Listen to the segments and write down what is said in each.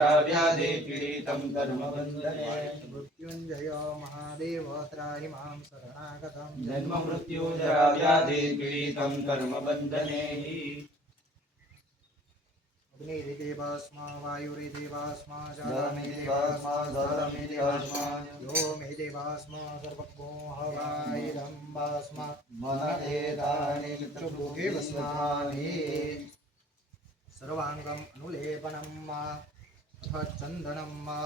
व्याधिपीडितं कर्मबन्धने मृत्युञ्जय महादेव त्राहि मां शरणागतं जन्म मृत्यु जरा व्याधिपीडितं कर्मबन्धने अग्निरिदेवास्मा वायुरिदेवास्मा जलमिदेवास्मा स्थलमिदेवास्मा यो मे देवास्मा सर्वज्ञो हवायुरम्बास्मा मनदेदानि चतुर्भुगेवस्मानि सर्वाङ्गम् अनुलेपनं मा अथ चन्दनं मा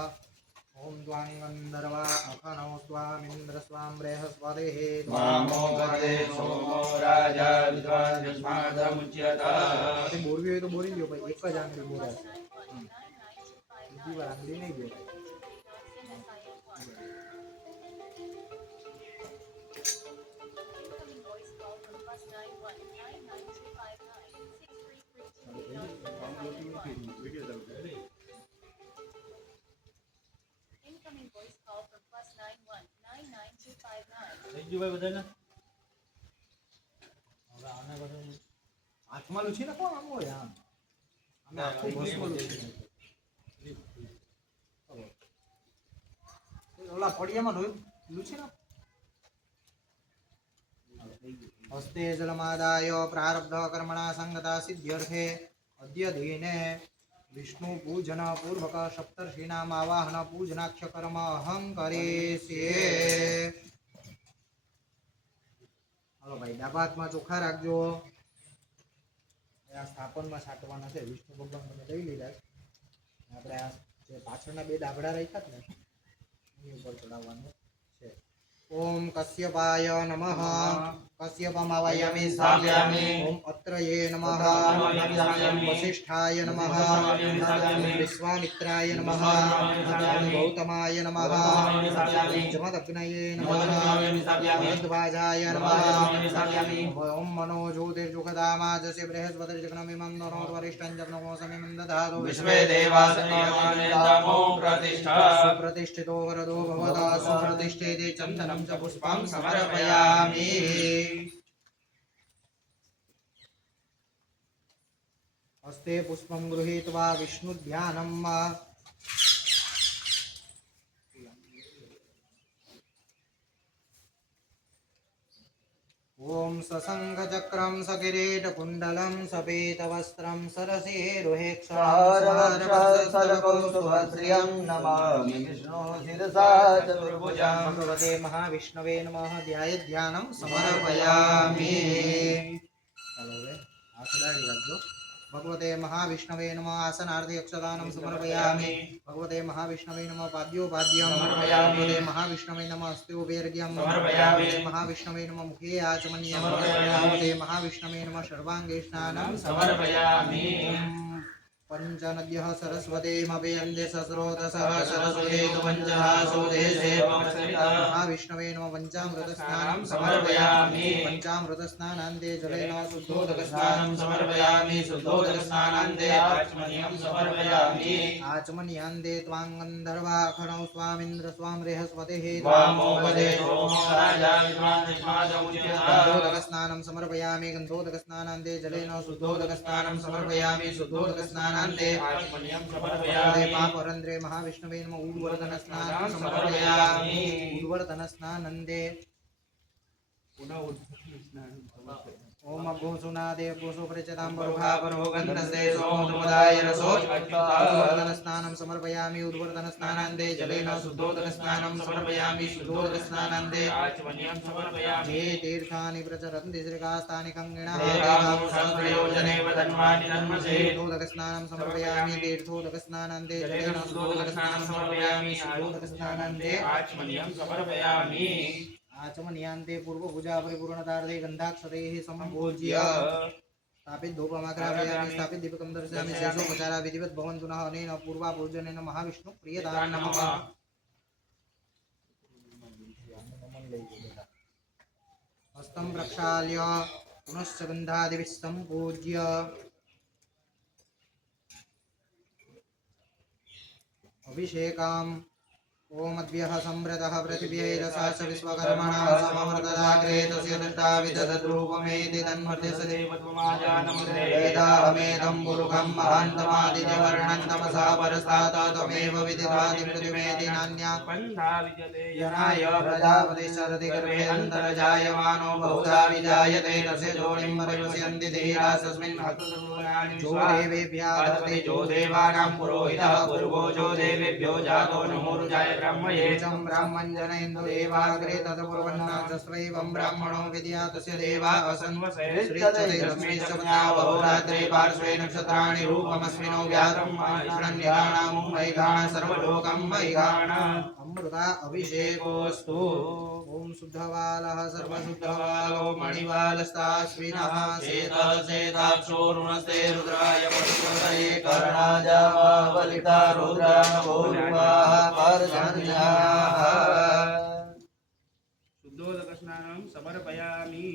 ओम द्वांगंधर्वा अखनौ स्वामिन्द्र स्वाम बृहस्पतिः मामो गते सोमो राजा विद्वान् यस्मादमुच्यते ते बोरवी હોય તો બોરી લ્યો ભાઈ એક જ આંગળી બોરાય બીજી વાર આંગળી નહીં બોરાય હાથમાં લૂછી નાખો આમ હોય આમ અમે આખું ભસ્મ લૂછી ઓલા ફળિયામાં લૂછી નાખો हस्ते जलमादाय प्रारब्ध कर्मणा संगता सिद्ध्यर्थे अद्य दिने विष्णु पूजन पूर्वक सप्तर्षीणाम आवाहन पूजनाख्य कर्म अहं करीष्ये। हेलो भाई डाबा हाथमां चोखा राखजो। आ स्थापन में साटवाना छे विष्णु भगवान तमे लई लीधा आपणे आ जे पाछळना बे डाबड़ा राख्या ने एनी उपर चढ़ाववानुं छे। ओम कश्यपाय नमः कश्यपमावयामि स्थापयामि। ओम अत्रये नमः वसिष्ठाय नमः विश्वामित्राय नमः गौतमाय नमः जमदग्नये नमः भरद्वाजाय नमः। ओम मनो ज्योतिर्जुगदामाजस्य बृहस्पतिर्जगनमिमं नरोद्वरिष्ठं जग्नकोसमिमं दधातु विश्वे देवासनमो प्रतिष्ठा सुप्रतिष्ठितो वरदो भवता सुप्रतिष्ठिते चन्दनं च पुष्पं समर्पयामि। हस्ते पुष्पं गृहीत्वा विष्णुध्यानं ओम ससंगचक्रं सकिरीटकुण्डलं सपीतवस्त्रं सरसीरुहेक्षारकौस्तुभश्रियं नमामि विष्णो शिरसा चतुर्भुजं। भगवते महाविष्णवे नमः ध्यानं समर्पयामि। चलो रे आसनाड़ी रखो। भगवते महाविष्णवे नमः आसनार्थे अक्षदानं समर्पयामि। भगवते महाविष्णवे नमः पाद्योपाद्यं समर्पयामि। भगवते महाविष्णवे नमः हस्त्योपैर्घ्यं समर्पयामि। भगवते महाविष्णवे नमः मुखे आचमनीयं समर्पयामि। भगवते महाविष्णवे नमः सर्वाङ्गे स्नानं समर्पयामि। पंचनद्यः सरस्वतीमभियन्ते सस्रोतसः सरस्वतीतु पञ्चहासोदेशे महाविष्णवे नमः पञ्चामृतस्नानं समर्पयामि। पञ्चामृतस्नानान्ते जलेन शुद्धोदकस्नानं समर्पयामि। शुद्धोदकस्नानान्ते आचमनीयं समर्पयामि। आचमनीयान्ते त्वाङ्गन्धर्वाखणौ स्वामिन्द्र स्वां बृहस्पतिः त्वामोपदे सोमो राजा विद्वान् यस्मादमुच्यते। गन्धोदकस्नानं समर्पयामि। गन्धोदकस्नानान्ते जलेन शुद्धोदकस्नानं समर्पयामि। शुद्धोदकस्नानान्ते आचमनीयं समर्पयामि। पापरन्ध्रे महाविष्णवे नमः ऊर्ध्वतनस्नानं समर्पयामि। ऊर्ध्वतनस्नानन्ते पुनः ओम अघोषुनादे अघोषो परिचताम्बरुहा परो गन्धस्ते सोमोदमुदाय रसो ऊर्ध्वतनस्नानं समर्पयामि। ऊर्ध्वतनस्नानान्ते जलेन शुद्धोदकस्नानं समर्पयामि। शुद्धोदकस्नानान्ते आचमनीयं समर्पयामि। ये तीर्थानि प्रचरन्ति श्रीकास्तानि कङ्गिणः सहस्रयोजनेव धन्वानि जन्मसे। शुद्धोदकस्नानं समर्पयामि। तीर्थोदकस्नानान्ते जलेन शुद्धोदकस्नानं समर्पयामि। शुद्धोदकस्नानान्ते आचमनीयं समर्पयामि। आचमनीयान्ते पूर्वपूजा परिपूर्णतार्थे गन्धाक्षतैः सम्पूज्य स्थापित धूपमाग्रापयामि। स्थापित दीपकं दर्शयामि। शेषोपचारा विधिवत् भवन्तु नः। अनेन पूर्वापूजनेन महाविष्णु प्रियतां नमः। हस्तं प्रक्षाल्य पुनश्च गन्धादिभिः सम्पूज्य अभिषेकं ओम अद्भ्यः संवृतः पृथिव्यैरसाच विश्वकर्मणा समवर्तदाग्रे तस्य दृष्टा विदधद्रूपमेति तन्मध्यस्य देवत्वमाजानमुद्रे वेदाहमेदं पुरुषं महान्तमादित्यवर्णं तमसा परस्तात् त्वमेव विदित्वादि पृथिवेति नान्या बन्धा विजते यनाय प्रजापतिश्चरति गर्भेऽन्तर्जायमानो बहुधा विजायते तस्य जोनिं परिपश्यन्ति धीरासस्मिन् जो देवेभ्यः ददति जो देवानां पुरोहितः पूर्वो जो देवेभ्यो जातो नमोरुजाय ब्रह्मये चं ब्राह्मण जनयन्तु देवाग्रे तत्पूर्वन्नाथस्वैवं ब्राह्मणो विद्या तस्य देवा असन्वसे श्रीचते लक्ष्मीश्च अहोरात्रे पार्श्वे नक्षत्राणि रूपमस्मिनो व्यातं माहिषण्यगाणामुं वैगाण सर्वलोकं वैगाण अमृता अभिषेकोऽस्तु ओम शुद्धवालः सर्वशुद्धवालो मणिवालस्ताश्विनः शेतः शेताक्षोरुणस्ते रुद्राय प्रचोदये कर्णाजामा बलिता रुद्रानवोरुवाः पर्जन्याः शुद्धोदकस्नानं समर्पयामि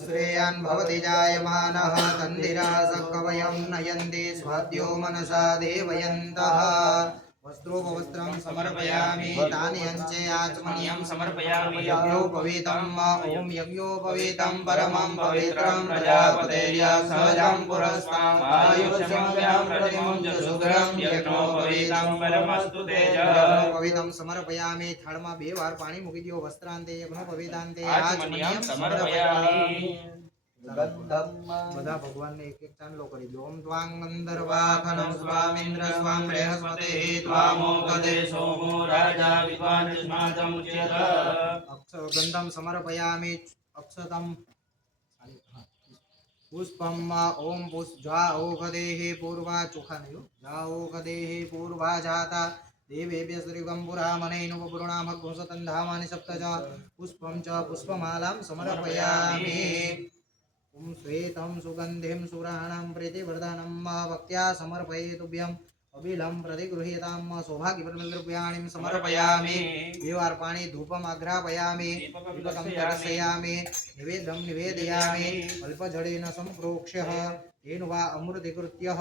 श्रेयान् भवति जायमानः तन्दिरास कवयं नयन्ति स्वाद्यो मनसा देवयन्तः वस्त्रोपवस्त्रं समर्पयामि तानि अंचे आचमनीयं समर्पयामि यज्ञोपवीतम् ओम यज्ञोपवीतं परमं पवित्रं प्रजापतेर्या सहजं पुरस्ताम् आयुष्यमव्यां प्रतिमुञ्च सुग्रं यज्ञोपवीतं परमस्तु तेजः यज्ञोपवीतं समर्पयामि थाळમાં બે વાર પાણી મૂકી દો વસ્ત્રાંતે યજ્ઞોપવીતાંતે आचमनीयं समर्पयामि બધા ભગવાનને એક એક ચાંદલો કરી દો ઓમ ત્વાંગ મંદરવાખનમ સ્વામિન્દ્ર સ્વામ બૃહસ્પતિ त्वामोगदे सोमो राजा विद्वान् युष्मादमुच्यत अक्षगंधम समर्पयामि अक्षतम पुष्पम ओम पुष्पाओगदेः पूर्वा चोखा नहीं हो जाओगदेः पूर्वा जाता देवेभ्य श्रीगंपुरामनैनुपुरामघोषतन्धामानि सप्तच पुष्पं च पुष्पमालां समर्पयामि ओम श्वेतं सुगन्धिं सुराणां प्रीतिवर्धनं भक्त्या समर्पयेतुभ्यं अबिलं प्रतिगृह्यतां सौभाग्यप्रद्रव्याणिं समर्पयामि देवार पाणी धूपम् आघ्रापयामि दीपकं दर्शयामि निवेदं निवेदयामि अल्पजलेन सम्प्रोक्ष्य तेन वा अमृतीकृत्य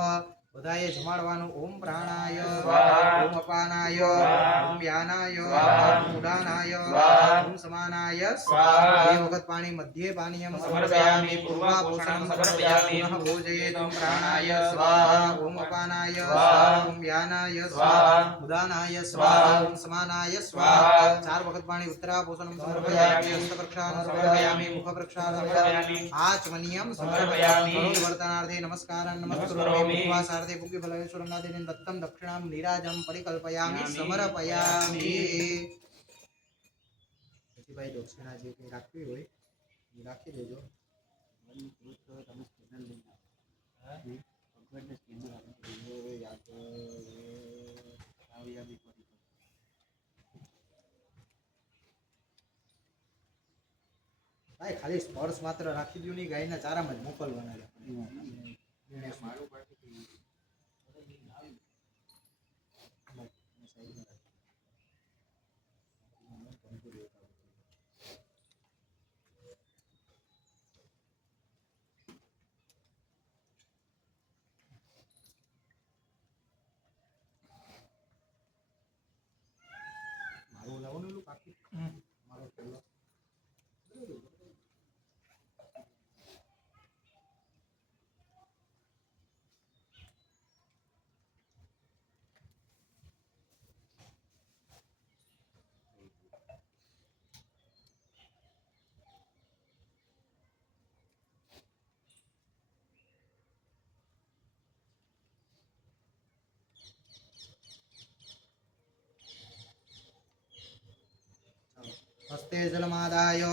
बधाए जमाड़वानुं ओम प्राणाय ओम अपानाय ओम व्यानाय ओम उडानाय ओम समानाय स्वाहा वखत पाणी मध्ये पानीयं समर्पयामि पूर्वाभूषणं समर्पयामि पुनः भोजयेतं प्राणाय स्वाहा ओम अपानाय स्वाहा ओम व्यानाय स्वाहा उदानाय स्वाहा ओम समानाय स्वाहा चार वखत पाणी उत्तराभूषणं समर्पयामि हस्तप्रक्षालनं समर्पयामि मुखप्रक्षालनं समर्पयामि आचमनीयं समर्पयामि वर्तनार्थे नमस्कारं नमस्करोमि उपवासार्थे पुग्य फलेश्वरनादिनं दत्तं दक्षिणां नीराजं परिकल्पयामि समर्पयामि પછી ભાઈ દક્ષિણા જે કંઈ રાખવી હોય એ રાખી દેજો ભાઈ ખાલી સ્પર્શ માત્ર રાખી દો નહીં ગાયના ચારામાં જ મોકલવાના મારું લાવવાનું લુક આખી મારો પહેલો हस्ते जलमादाय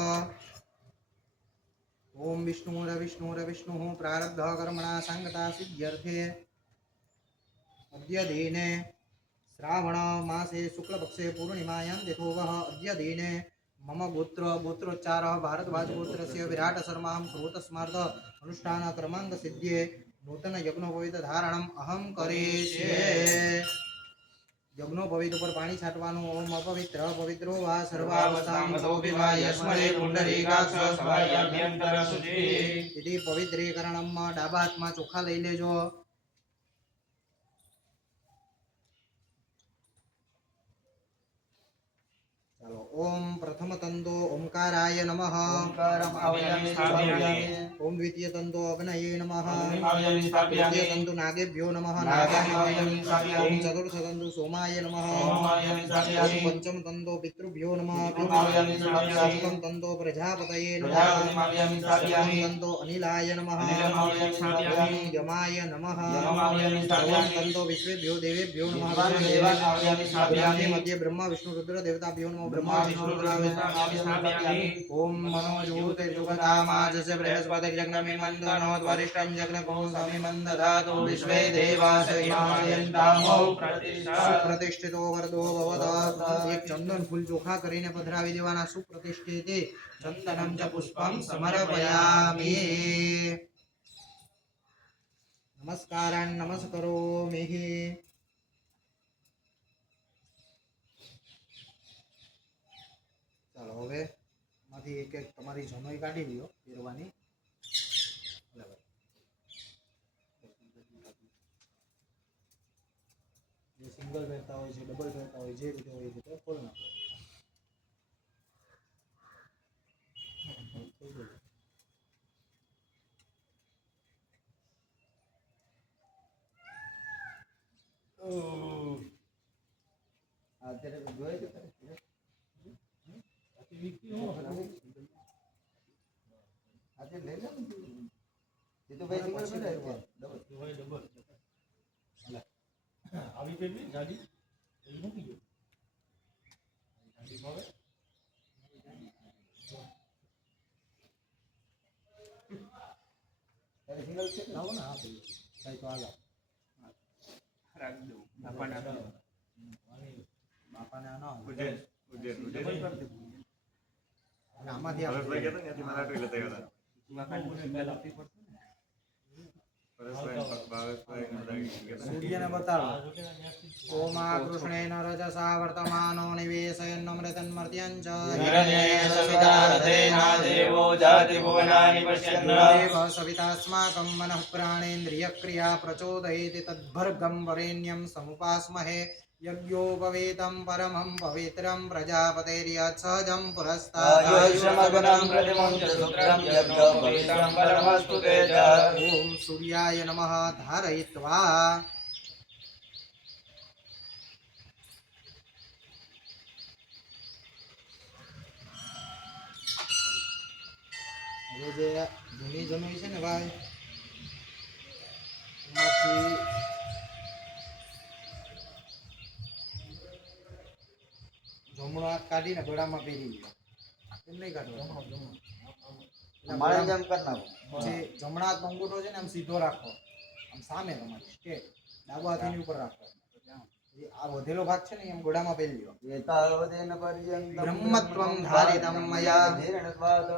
ओम विष्णुरविष्णुः प्रारब्धः कर्मणा संगता सिद्ध्यर्थे अद्य दिने श्रावण मासे शुक्लपक्षे पूर्णिमायां यथोवः अद्य दिने मम गोत्रोच्चारः भारद्वाज गोत्रस्य विराट शर्मां श्रोतस्मार्थ अनुष्ठान क्रमांक सिद्ध्ये નૂતન યજ્ઞોપવિત ધારણમ અહમ કરીષ્યે યજ્ઞોપવિત ઉપર પાણી છાંટવાનું ઓમ અપવિત્ર પવિત્રો વા સર્વાવસ્થામતોપી વા યસ્મરે પુંડરીકાક્ષ સવાયાભ્યંતર શુચિ ઇતિ પવિત્રીકરણમ ડાબા હાથમાં ચોખા લઈ લેજો. ચાલો ઓમ પ્રથમ તંતો ઓમકારાય નમઃ ઓમકારમ આવયામિ સ્થાપયામિ ઓમ દ્વિતીય તંતો અગ્નયે નમઃ આવયામિ તૃતીય સ્થાપયામિ તંતુ નાગેભ્યો નમઃ નાગાય આવયામિ ઓમ સ્થાપયામિ ચતુર્થ તંતુ સોમાય નમઃ આવયામિ ઓમ સ્થાપયામિ પંચમ તંતો પિતૃભ્યો નમઃ આવયામિ સ્થાપયામિ સપ્તમ તંતો પ્રજાપતયે નમઃ પ્રજાપતિમ આવયામિ સ્થાપયામિ સપ્તમ તંતો અનિલાય નમઃ અનિલમ આવયામિ સ્થાપયામિ ઓમ યમાય નમઃ યમમ આવયામિ ઓમ સ્થાપયામિ તંતો વિશ્વેભ્યો દેવેભ્યો નમઃ દેવાન આવયામિ સ્થાપયામિ મધ્ય બ્રહ્મા વિષ્ણુ રુદ્ર દેવતાભ્યો નમઃ બ્રહ્મા વિષ્ણુ રુદ્રાવ્ય સ્થાપયામિ ઓમ મનો જ્યોતિર્જુગતામાજસે બૃહસ્પતિર્જગ્નમિમંતનો ત્વરિષ્ઠં જગ્નકો સમિમં દધાતુ વિશ્વે દેવાસ હિમાયન્તામો સુપ્રતિષ્ઠિતો વરદો ભવત. એક ચંદન ફૂલ ચોખા કરીને પધરાવી દેવાના. સુપ્રતિષ્ઠિત ચંદનમ ચ પુષ્પમ સમર્પયામિ. નમસ્કારાન નમસ્કરોમિ. ચાલો હવે માંથી એક એક તમારી જનોઈ કાઢી લ્યો પહેરવાની. જે સિંગલ પહેરતા હોય છે, ડબલ પહેરતા હોય, જે રીતે હોય એ રીતે ખોલ નાખો. અત્યારે તો જોઈ તો ખરી. આજે લઈ લે ને એ તો ભાઈ સિંગલ બેઠા ડબલ આવી પેલી ગાડી એ મૂકી દો ગાડી ભાવે તારે સિંગલ છે લાવો ને હા ભાઈ કઈ તો હાલો રાખ દઉં બાપાને આપી દઉં. બાપાને આ ના આવે. ડબલ કરી દે અને આમાંથી આપણે સૂર્યને બતાડો. ઓમા કૃષ્ણેન રજસા વર્તમાનો નિવેશયન્નમૃતન્મર્ત્યં ચ હિરણ્યેન સવિતા રથેના દેવો જાતિ ભુવનાનિ પશ્યન્ન દેવ સવિતાસ્માકં મનઃ પ્રાણેન્દ્રિયક્રિયા પ્રચોદયેતિ તદ્ભર્ગં વરેણ્યં સમુપાસ્મહે યજ્ઞોપવેतं પરમં પવિत्रं પ્રજાપતેર્યત્સહજં પુરસ્તાદ. આયુષ્યમગ્नं પ્રતિમં ચ શુક્રં યજ્ઞોપવિत्रં પરમસ્તુ તે ચ. ઓમ સૂર્યાય નમઃ ધારયિત્વા હવે જે જૂની જમીન છે ને ભાઈ એમાંથી જમણો હાથ કાઢીને ગળામાં પહેરી લો. એમ નહીં કાઢવો. મારે જેમ કરી નાખો. પછી જમણા હાથનો અંગૂઠો છે ને આમ સીધો રાખો, આમ સામે તમારી કે ડાબો હાથ એની ઉપર રાખો. પછી આ વધેલો ભાગ છે ને એમ ગળામાં પહેરી લો. એતાવદેન પર્યંતમ બ્રહ્મત્વં ધારિતમ મયા. ધીરણત્વાદ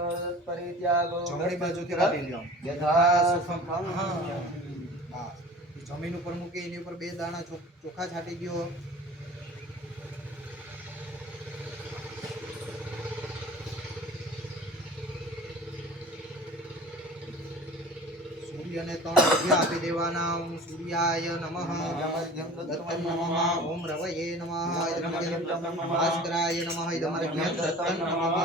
પરિત્યાગો જમણી બાજુથી કાઢી લો. યથા સુખમ. હા એ જમીન ઉપર મૂકી એની ઉપર 2 દાણા ચોખા છાંટી દો. સૂર્યને 3 અર્ઘ્ય આપી દેવાના. ઓમ સૂર્યાય નમઃ દત્તં નમઃ. ઓમ રવયે નમઃ ભાસ્કરાય નમઃ ઇદમર્ઘ્યં દત્તં નમઃ.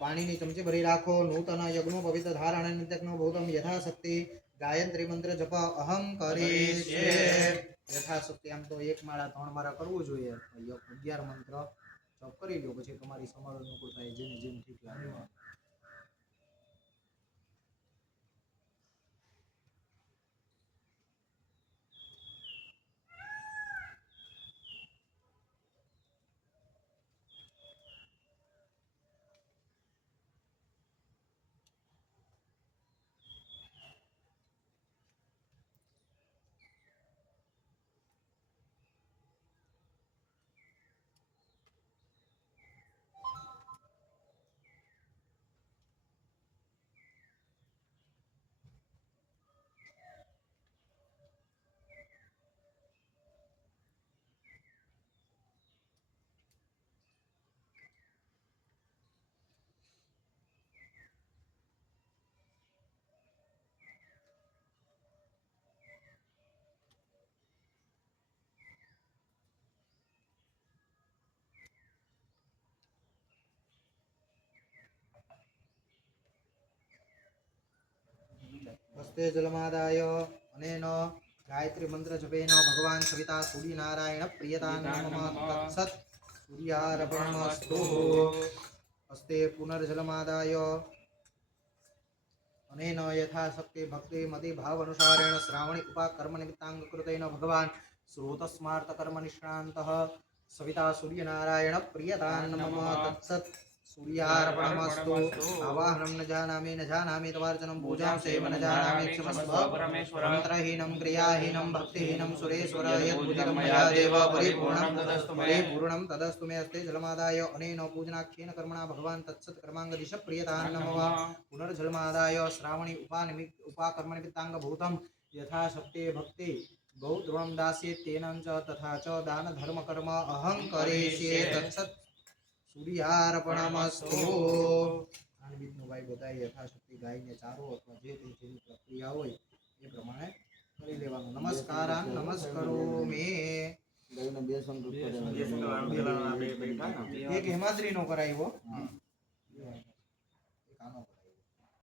પાણીની ચમચી ભરી રાખો. નૂતન યજ્ઞોપવિત ધારણ નિત્યજ્ઞો ભૂતમ યથાશક્તિ ગાયત્રી મંત્ર જપ અહમ કરીષ્યે. યથાશક્તિ આમ તો 1 માળા 3 માળા કરવું જોઈએ. 11 મંત્ર જપ કરી લો. પછી તમારી સમર અનુકૂળતા જેને જેમ ઠીક લાગે. હસ્તે જલમાદાય અનેન ગાયત્રી મંત્ર જપેન ભગવાન સવિતા સૂર્યનારાયણ પ્રિયતાન મમ તત્સત સૂર્યાર્પણમસ્તુ હસ્તે પુનર્જલમાદાય અનેન યથાશક્તિ ભક્તિ મતિ ભાવ અનુસારેણ શ્રાવણી ઉપાકર્મ નિમિત્તાંગ કૃતેન ભગવાન શ્રોતસ્માર્ત કર્મ નિષ્ણાંતઃ સવિતા સૂર્યનારાયણ પ્રિયતાન મમ તત્સત સૂર્યાર્પણમસ્તુ આવાહનમ ન જાનામિ તવાર્ચનમ પૂજાં સેવ ન જાનામિ ક્ષમસ્વ મંત્રહીનમ ક્રિયાહીનમ ભક્તિહીનમ સુરેશ્વર યદુદિતમ મયા દેવ પરિપૂર્ણમ તદસ્તુ મે હસ્તે જલમાદાય અનેન પૂજનાખ્યેન કર્મણા ભગવાન તત્સત કર્માંગદિશ પ્રિયતાન મમ પુનર્જલમાદાય શ્રાવણી ઉપાકર્મ નિમિત્તાંગ ભૂતમ યથાશક્તિ ભક્તિ ગૌદ્રવમ દાસ્યે તેન ચ તથા ચ દાન ધર્મ કર્મ અહં કરિષ્યે તત્સત સૂર્યાર્પણમસ્તુ આ રીતનું ભાઈ બધાય યથાશક્તિ ગાયને ચારો અથવા જે તે જેવી પ્રક્રિયા હોય એ પ્રમાણે કરી લેવાનું. નમસ્કારાન નમસ્કરોમિ. ગાયને 2 સંકલ્પ એક હેમાદ્રીનો કરાવ્યો એક આનો